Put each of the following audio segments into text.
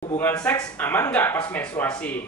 Hubungan seks aman nggak pas menstruasi?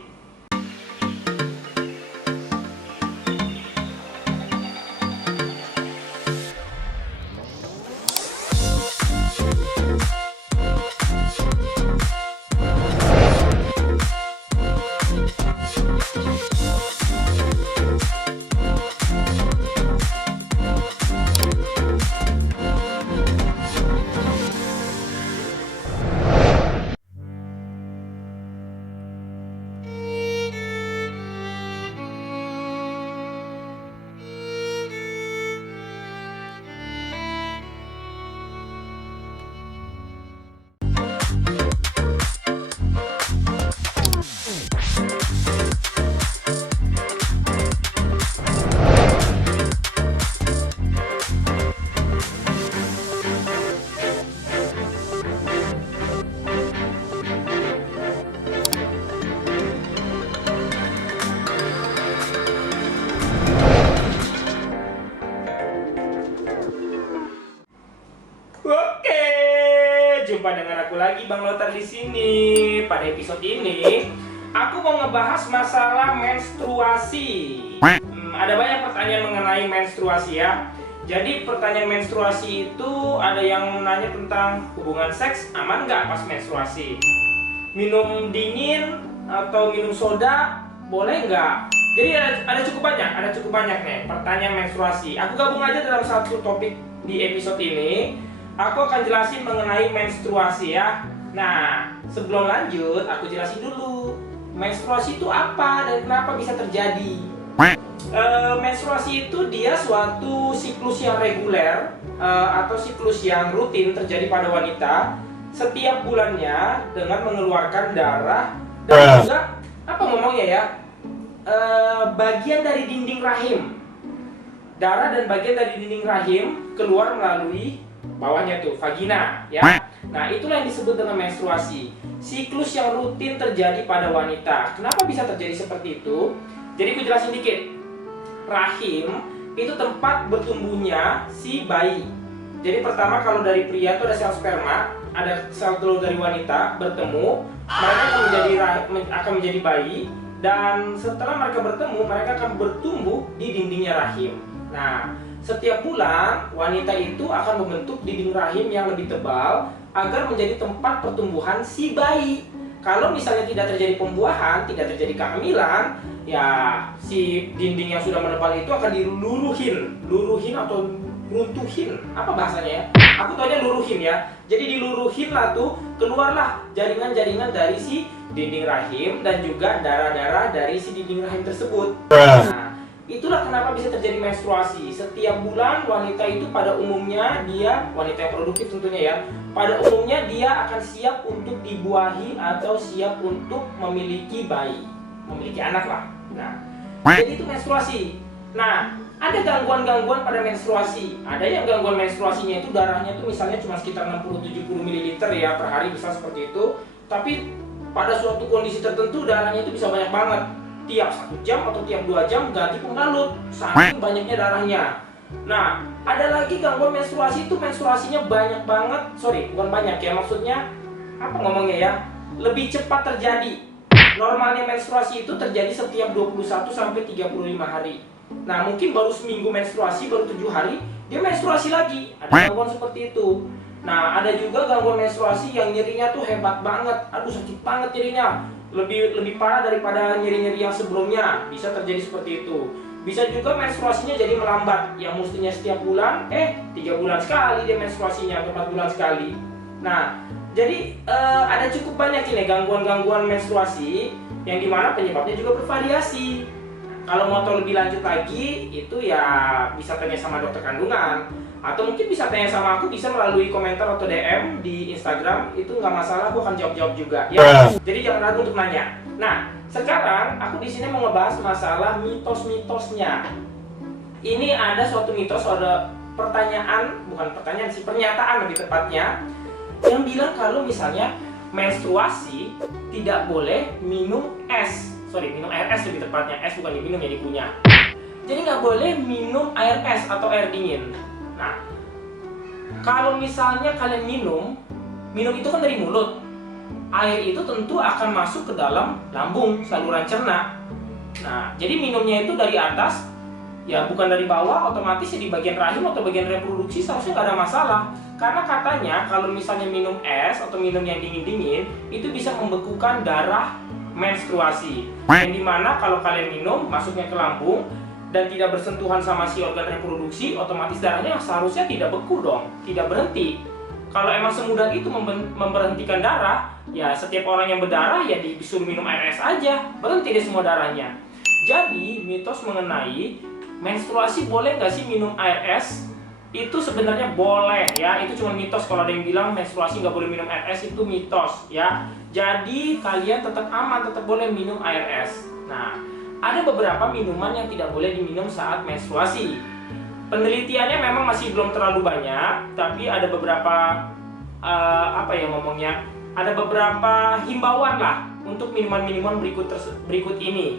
Oke, jumpa dengan aku lagi Bang Lotar di sini. Pada episode ini, aku mau ngebahas masalah menstruasi. Ada banyak pertanyaan mengenai menstruasi ya. Jadi pertanyaan menstruasi itu ada yang nanya tentang hubungan seks aman nggak pas menstruasi? Minum dingin atau minum soda boleh nggak? Jadi ada cukup banyak nih pertanyaan menstruasi. Aku gabung aja dalam satu topik di episode ini. Aku akan jelasin mengenai menstruasi ya. Nah, sebelum lanjut, aku jelasin dulu menstruasi itu apa dan kenapa bisa terjadi. Menstruasi itu dia suatu siklus yang reguler atau siklus yang rutin terjadi pada wanita setiap bulannya dengan mengeluarkan darah dan juga apa ngomongnya ya, bagian dari dinding rahim. Darah dan bagian dari dinding rahim keluar melalui bawahnya tuh vagina ya. Nah, itulah yang disebut dengan menstruasi. Siklus yang rutin terjadi pada wanita. Kenapa bisa terjadi seperti itu? Jadi aku jelasin dikit. Rahim itu tempat bertumbuhnya si bayi. Jadi pertama kalau dari pria itu ada sel sperma, ada sel telur dari wanita bertemu, mereka akan menjadi bayi, dan setelah mereka bertemu, mereka akan bertumbuh di dindingnya rahim. Nah, setiap bulan wanita itu akan membentuk dinding rahim yang lebih tebal agar menjadi tempat pertumbuhan si bayi. Kalau misalnya tidak terjadi pembuahan, tidak terjadi kehamilan, ya si dinding yang sudah menebal itu akan luruhin atau runtuhin. Apa bahasanya ya? Aku taunya luruhin ya. Jadi diluruhin lah tuh, keluarlah jaringan-jaringan dari si dinding rahim dan juga darah-darah dari si dinding rahim tersebut. Nah, itulah kenapa bisa terjadi menstruasi. Setiap bulan wanita itu pada umumnya wanita yang produktif tentunya ya, pada umumnya dia akan siap untuk dibuahi atau siap untuk memiliki bayi, memiliki anak lah. Nah, jadi itu menstruasi. Nah, ada gangguan-gangguan pada menstruasi. Ada yang gangguan menstruasinya itu darahnya tuh misalnya cuma sekitar 60-70 ml ya per hari, bisa seperti itu. Tapi pada suatu kondisi tertentu darahnya itu bisa banyak banget. Tiap 1 jam atau tiap 2 jam ganti pembalut, saking banyaknya darahnya. Nah, ada lagi gangguan menstruasi itu menstruasinya banyak banget, bukan banyak ya, maksudnya apa ngomongnya ya, lebih cepat terjadi. Normalnya menstruasi itu terjadi setiap 21 sampai 35 hari. Nah, mungkin baru seminggu menstruasi, baru 7 hari dia menstruasi lagi. Ada gangguan seperti itu. Nah, ada juga gangguan menstruasi yang nyerinya tuh hebat banget. Aduh, sakit banget nyerinya. Lebih parah daripada nyeri-nyeri yang sebelumnya. Bisa terjadi seperti itu. Bisa juga menstruasinya jadi melambat. Yang mestinya setiap bulan, 3 bulan sekali dia menstruasinya, atau 4 bulan sekali. Nah, jadi ada cukup banyak ini gangguan-gangguan menstruasi yang dimana penyebabnya juga bervariasi. Kalau mau tahu lebih lanjut lagi, itu ya bisa tanya sama dokter kandungan, atau mungkin bisa tanya sama aku, bisa melalui komentar atau DM di Instagram. Itu nggak masalah, aku akan jawab juga ya. Jadi jangan ragu untuk nanya. Nah, sekarang aku di sini mau ngebahas masalah mitos-mitosnya. Ini ada suatu mitos, ada pernyataan lebih tepatnya, yang bilang kalau misalnya menstruasi tidak boleh minum air es lebih tepatnya. Es bukan diminum ya, dikunyah. Jadi nggak boleh minum air es atau air dingin. Nah, kalau misalnya kalian minum itu kan dari mulut. air itu tentu akan masuk ke dalam lambung, saluran cerna. Nah, jadi minumnya itu dari atas, ya bukan dari bawah, otomatis ya di bagian rahim atau bagian reproduksi seharusnya nggak ada masalah. Karena katanya kalau misalnya minum es atau minum yang dingin-dingin, itu bisa membekukan darah menstruasi. Yang dimana kalau kalian minum, masuknya ke lambung, dan tidak bersentuhan sama si organ reproduksi, otomatis darahnya seharusnya tidak beku dong, tidak berhenti. Kalau emang semudah itu memberhentikan darah, ya setiap orang yang berdarah ya disuruh minum air es aja, berhenti deh semua darahnya. Jadi mitos mengenai menstruasi boleh nggak sih minum air es, itu sebenarnya boleh ya, itu cuma mitos. Kalau ada yang bilang menstruasi nggak boleh minum air es, itu mitos ya. Jadi kalian tetap aman, tetap boleh minum air es. Nah, ada beberapa minuman yang tidak boleh diminum saat menstruasi. Penelitiannya memang masih belum terlalu banyak, tapi ada beberapa ada beberapa himbauan lah untuk minuman-minuman berikut ini.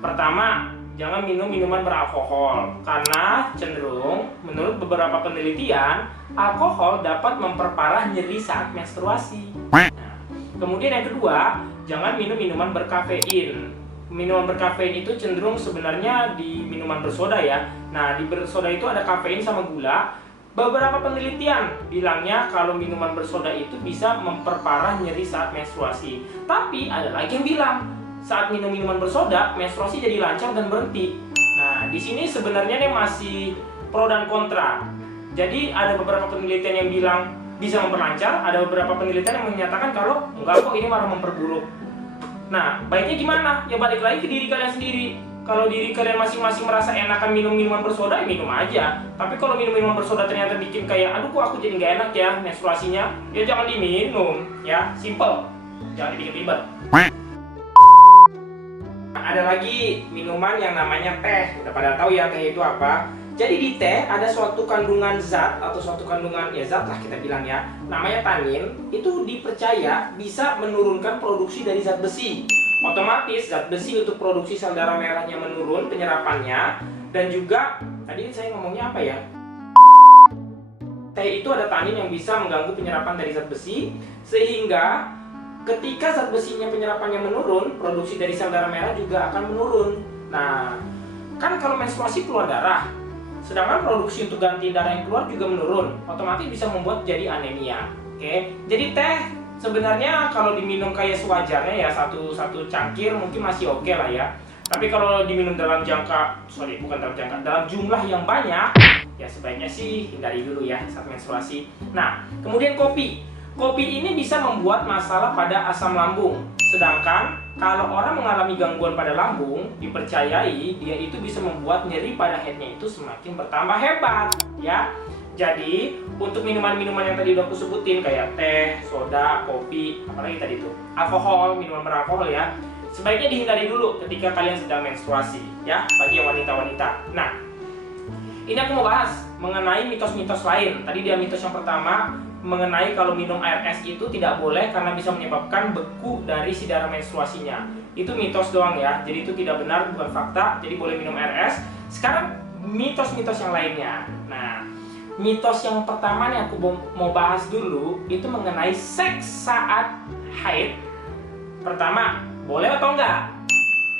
Pertama, jangan minum minuman beralkohol karena cenderung menurut beberapa penelitian alkohol dapat memperparah nyeri saat menstruasi. Nah, kemudian yang kedua, jangan minum minuman berkafein. Minuman berkafein itu cenderung sebenarnya di minuman bersoda ya. Nah, di bersoda itu ada kafein sama gula. Beberapa penelitian bilangnya kalau minuman bersoda itu bisa memperparah nyeri saat menstruasi. Tapi ada lagi yang bilang saat minum minuman bersoda, menstruasi jadi lancar dan berhenti. Nah, di sini sebenarnya nih masih pro dan kontra. Jadi ada beberapa penelitian yang bilang bisa memperlancar, ada beberapa penelitian yang menyatakan kalau enggak kok, ini malah memperburuk. Nah, baiknya gimana? Ya balik lagi ke diri kalian sendiri. Kalau diri kalian masing-masing merasa enakan minum minuman bersoda, ya minum aja. Tapi kalau minum minuman bersoda ternyata bikin kayak, aduh kok aku jadi nggak enak ya menstruasinya, ya jangan diminum, ya simple, jangan dibikin ribet. Nah, ada lagi minuman yang namanya teh. Udah pada tahu ya teh itu apa? Jadi di teh ada suatu kandungan zat atau suatu kandungan ya zat lah kita bilang ya, namanya tanin. Itu dipercaya bisa menurunkan produksi dari zat besi. Otomatis zat besi untuk produksi sel darah merahnya menurun penyerapannya, dan juga tadi saya ngomongnya apa ya? Teh itu ada tanin yang bisa mengganggu penyerapan dari zat besi, sehingga ketika zat besinya penyerapannya menurun, produksi dari sel darah merah juga akan menurun. Nah, kan kalau menstruasi keluar darah, sedangkan produksi untuk ganti darah yang keluar juga menurun, otomatis bisa membuat jadi anemia. Oke, jadi teh sebenarnya kalau diminum kayak sewajarnya ya satu cangkir mungkin masih oke lah ya. Tapi kalau diminum dalam dalam jumlah yang banyak, ya sebaiknya sih hindari dulu ya saat menstruasi. Nah, kemudian kopi. Kopi ini bisa membuat masalah pada asam lambung. Sedangkan kalau orang mengalami gangguan pada lambung, dipercayai dia itu bisa membuat nyeri pada headnya itu semakin bertambah hebat ya. Jadi untuk minuman-minuman yang tadi udah aku sebutin kayak teh, soda, kopi, apalagi tadi itu alkohol, minuman beralkohol ya, sebaiknya dihindari dulu ketika kalian sedang menstruasi ya, bagi wanita-wanita. Nah, ini aku mau bahas mengenai mitos-mitos lain. Tadi dia mitos yang pertama mengenai kalau minum air es itu tidak boleh karena bisa menyebabkan beku dari si darah menstruasinya. Itu mitos doang ya, jadi itu tidak benar, bukan fakta. Jadi boleh minum air es. Sekarang mitos-mitos yang lainnya. Nah, mitos yang pertama nih aku mau bahas dulu, itu mengenai seks saat haid. Pertama, boleh atau enggak?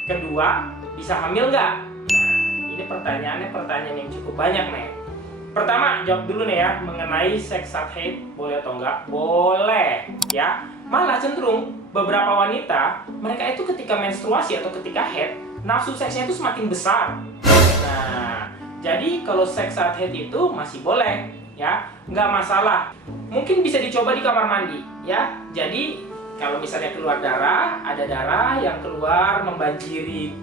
Kedua, bisa hamil enggak? Nah, ini pertanyaan yang cukup banyak nih. Pertama, jawab dulu nih ya, mengenai seks saat haid, boleh atau enggak? Boleh ya. Malah cenderung beberapa wanita, mereka itu ketika menstruasi atau ketika haid, nafsu seksnya itu semakin besar. Nah, jadi kalau seks saat haid itu masih boleh ya, nggak masalah. Mungkin bisa dicoba di kamar mandi ya. Jadi kalau misalnya keluar darah, ada darah yang keluar membanjiri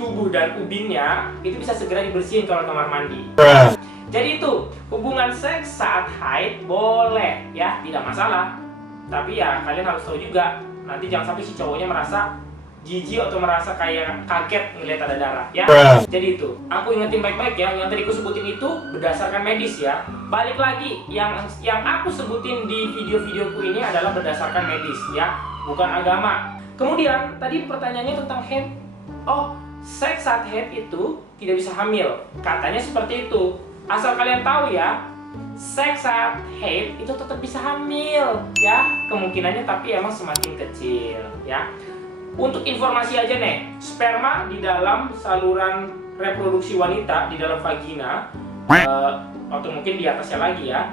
tubuh dan ubinnya, itu bisa segera dibersihin kalau kamar mandi. Jadi itu, hubungan seks saat haid boleh ya, tidak masalah. Tapi ya kalian harus tahu juga, nanti jangan sampai si cowoknya merasa jijik atau merasa kayak kaget ngelihat ada darah ya. Jadi itu, aku ingetin baik-baik ya, yang tadi aku sebutin itu berdasarkan medis ya. Balik lagi, yang aku sebutin di video-videoku ini adalah berdasarkan medis ya, bukan agama. Kemudian tadi pertanyaannya tentang haid. Oh, seks saat haid itu tidak bisa hamil, katanya seperti itu. Asal kalian tahu ya, seks saat haid itu tetap bisa hamil ya kemungkinannya, tapi emang semakin kecil ya. Untuk informasi aja nih, sperma di dalam saluran reproduksi wanita di dalam vagina atau mungkin di atasnya lagi ya,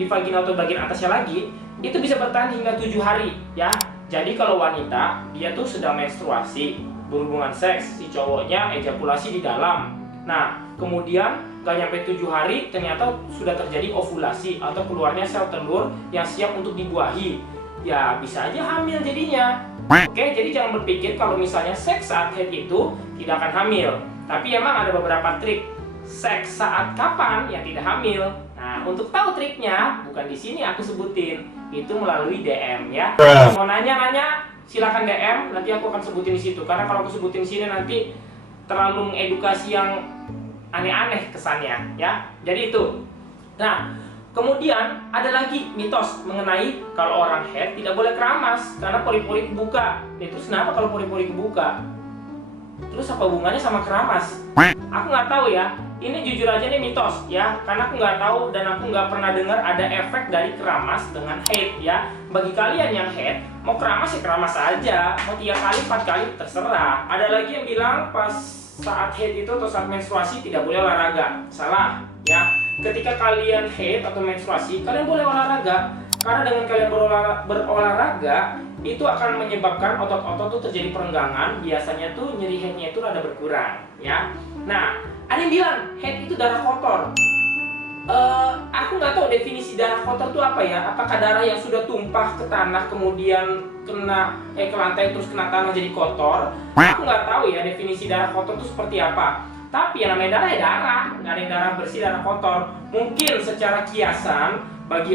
di vagina atau bagian atasnya lagi itu bisa bertahan hingga 7 hari ya. Jadi kalau wanita dia tuh sedang menstruasi, berhubungan seks, si cowoknya ejakulasi di dalam. Nah kemudian gak nyampe 7 hari ternyata sudah terjadi ovulasi atau keluarnya sel telur yang siap untuk dibuahi, ya bisa aja hamil jadinya. Oke, jadi jangan berpikir kalau misalnya seks saat haid itu tidak akan hamil. Tapi emang ada beberapa trik seks saat kapan yang tidak hamil. Nah, untuk tahu triknya bukan di sini aku sebutin, itu melalui DM ya. Mau nanya-nanya silakan DM, nanti aku akan sebutin di situ. Karena kalau aku sebutin di sini nanti terlalu mengedukasi yang aneh-aneh kesannya ya. Jadi itu. Nah, kemudian ada lagi mitos mengenai kalau orang haid tidak boleh keramas karena pori-pori kebuka. Terus kenapa kalau pori-pori kebuka? Terus apa hubungannya sama keramas? Aku nggak tahu ya. Ini jujur aja nih mitos ya, karena aku nggak tahu dan aku nggak pernah dengar ada efek dari keramas dengan haid ya. Bagi kalian yang haid, mau keramas ya keramas aja, mau 3 kali, 4 kali terserah. Ada lagi yang bilang pas saat haid itu atau saat menstruasi tidak boleh olahraga. Salah ya. Ketika kalian haid atau menstruasi, kalian boleh olahraga. Karena dengan kalian berolahraga, itu akan menyebabkan otot-otot tuh terjadi perenggangan. Biasanya tuh nyeri haidnya itu rada berkurang ya. Nah, ada yang bilang haid itu darah kotor. Aku nggak tahu definisi darah kotor itu apa ya. Apakah darah yang sudah tumpah ke tanah kemudian kena ke lantai terus kena tanah jadi kotor? Aku nggak tahu ya definisi darah kotor itu seperti apa. Tapi yang namanya darah ya darah, nggak ada yang darah bersih, darah kotor. Mungkin secara kiasan bagi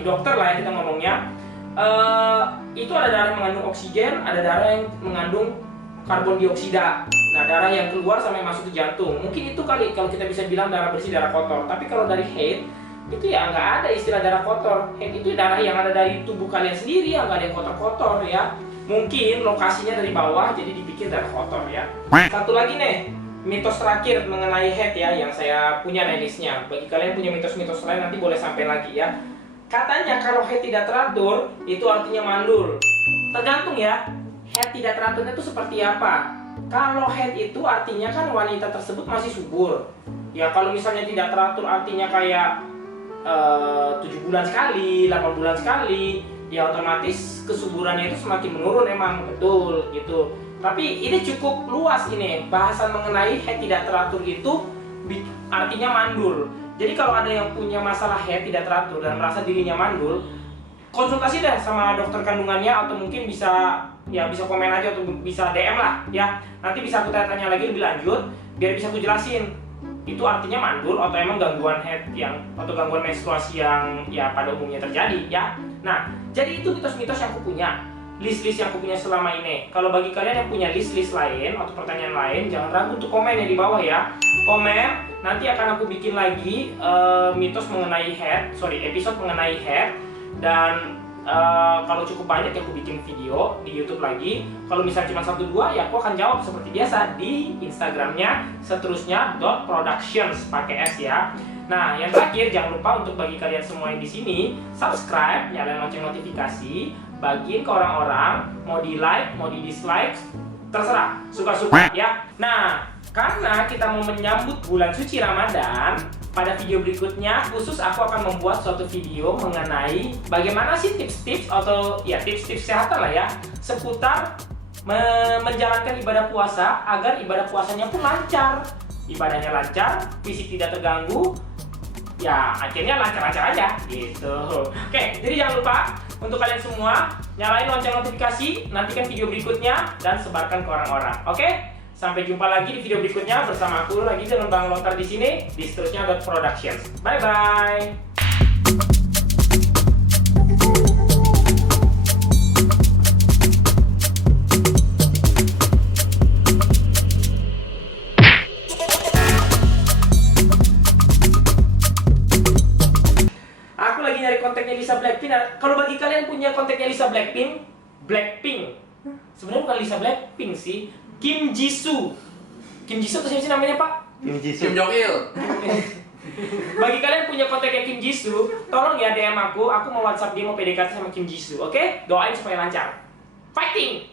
dokter lah ya kita ngomongnya, itu ada darah yang mengandung oksigen, ada darah yang mengandung karbon dioksida. Nah darah yang keluar sampai masuk ke jantung, mungkin itu kali kalau kita bisa bilang darah bersih, darah kotor. Tapi kalau dari haid itu ya nggak ada istilah darah kotor. Haid itu darah yang ada dari tubuh kalian sendiri, yang nggak ada yang kotor-kotor ya. Mungkin lokasinya dari bawah jadi dipikir darah kotor ya. Satu lagi nih, mitos terakhir mengenai haid ya, yang saya punya listnya. Bagi kalian punya mitos-mitos lain nanti boleh sampai lagi ya. Katanya kalau haid tidak teratur itu artinya mandul. Tergantung ya, haid tidak teraturnya itu seperti apa. Kalau haid itu artinya kan wanita tersebut masih subur. Ya kalau misalnya tidak teratur artinya kayak 7 bulan sekali, 8 bulan sekali, ya otomatis kesuburannya itu semakin menurun emang, betul gitu. Tapi ini cukup luas ini, bahasan mengenai haid tidak teratur itu artinya mandul. Jadi kalau ada yang punya masalah haid tidak teratur dan merasa dirinya mandul, konsultasi deh sama dokter kandungannya atau mungkin bisa komen aja atau bisa DM lah ya. Nanti bisa aku tanya lagi lebih lanjut biar bisa aku jelasin itu artinya mandul atau emang gangguan haid atau gangguan menstruasi yang ya pada umumnya terjadi ya. Nah, jadi itu mitos-mitos yang aku punya, list-list yang aku punya selama ini. Kalau bagi kalian yang punya list-list lain atau pertanyaan lain, jangan ragu untuk komen ya di bawah ya. Komen, nanti akan aku bikin lagi episode mengenai haid. Dan kalau cukup banyak ya aku bikin video di YouTube lagi. Kalau misalnya cuma 1-2 ya aku akan jawab seperti biasa di Instagramnya seterusnya.productions pakai S ya. Nah, yang terakhir jangan lupa untuk bagi kalian semua yang di sini subscribe, nyalain lonceng notifikasi, bagiin ke orang-orang, mau di like, mau di dislike, terserah, suka-suka ya. Nah, karena kita mau menyambut bulan suci Ramadan, pada video berikutnya khusus aku akan membuat suatu video mengenai bagaimana sih tips-tips atau ya tips-tips kesehatan lah ya seputar menjalankan ibadah puasa agar ibadah puasanya pun lancar, ibadahnya lancar, fisik tidak terganggu, ya akhirnya lancar-lancar aja gitu. Oke, jadi jangan lupa untuk kalian semua nyalain lonceng notifikasi, nantikan video berikutnya dan sebarkan ke orang-orang. Oke? Sampai jumpa lagi di video berikutnya bersama aku lagi dengan Bang Lontar di sini di seterusnya.productions. Bye bye. Aku lagi nyari kontaknya Lisa Blackpink. Kalau bagi kalian punya kontaknya Lisa Blackpink, sebenarnya bukan Lisa Blackpink sih. Kim Jisoo. Kim Jisoo itu siapa sih namanya, Pak? Kim Jong Il. Bagi kalian punya kontaknya Kim Jisoo, tolong ya DM aku mau WhatsApp dia, mau PDKT sama Kim Jisoo, oke? Doain supaya lancar. Fighting!